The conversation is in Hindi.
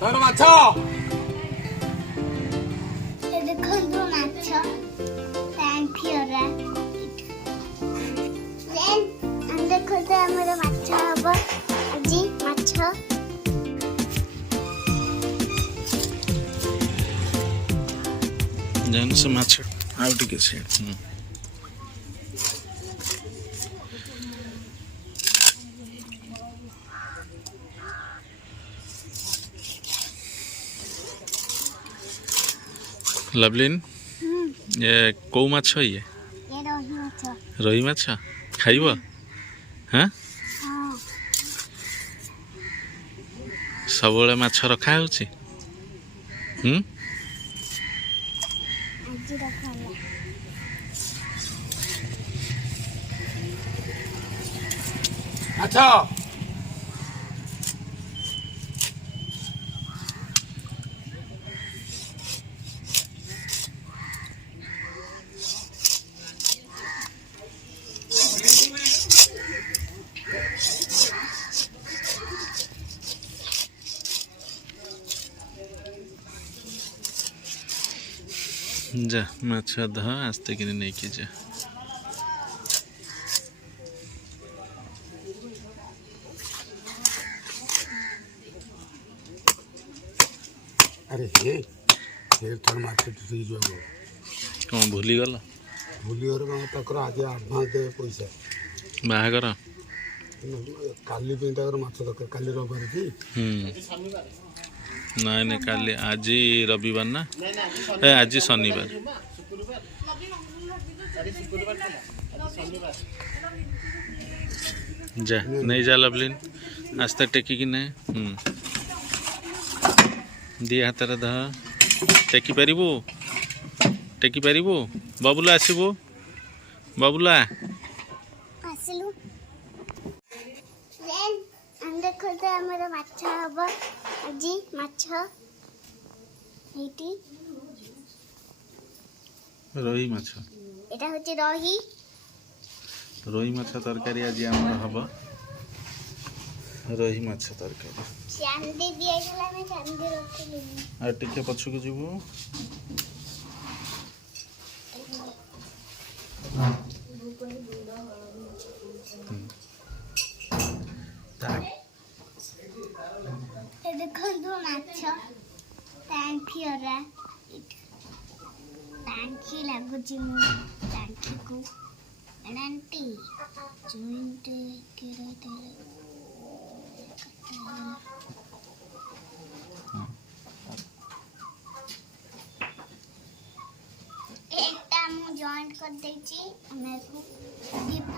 ଧର ମାଛ ଦେଖନ୍ତୁ ମାଛ ଦେଖନ୍ତୁ ଆମର ମାଛ ହବ ଆଜି ମାଛ जान से माछ आउ टिके से लवलिन ये कौ माछ ये रोही माछ खाइब हाँ सब माछ रखा होची ମାଛ जा माछ ध आस्ते कि नहीं कि जा अरे हे थर मार्केट कौन भूली गल भूलीगर कौन आज आडभांस देवे पैसा बाहागर काली माछ दरकार काली रविवार की नहीं नहीं काली आज रविवार ना आज शनिवार जा नहीं जा लवलिन आस्ते टेकी कि नहीं दी हाथ ध टेकी पारिबु बबुला आसबु बबुला ଆସିଲୁ ଦେଖନ୍ତୁ ଆମର ମାଛ ହବ ଆଜି ମାଛ ଏଇଠି रोही माछ এটা হচ্ছে রহি रोही माछ तरकारी आज आम हम रोही माछ तरकारी ଚାନ୍ଦି ଦିଆଗଲା ଆମେ ଚାନ୍ଦି ରଖିଲୁ आ टिके पछकु जीवु ଦେଖନ୍ତୁ ମାଛ ଟାଙ୍କି ଲାଗୁଛି ମୁଁ ଟାଙ୍କିକୁ ଆଣ୍ଟି ଜଏଣ୍ଟ ଏଟା ମୁଁ ଜଏଣ୍ଟ କରିଦେଇଛି ଆମକୁ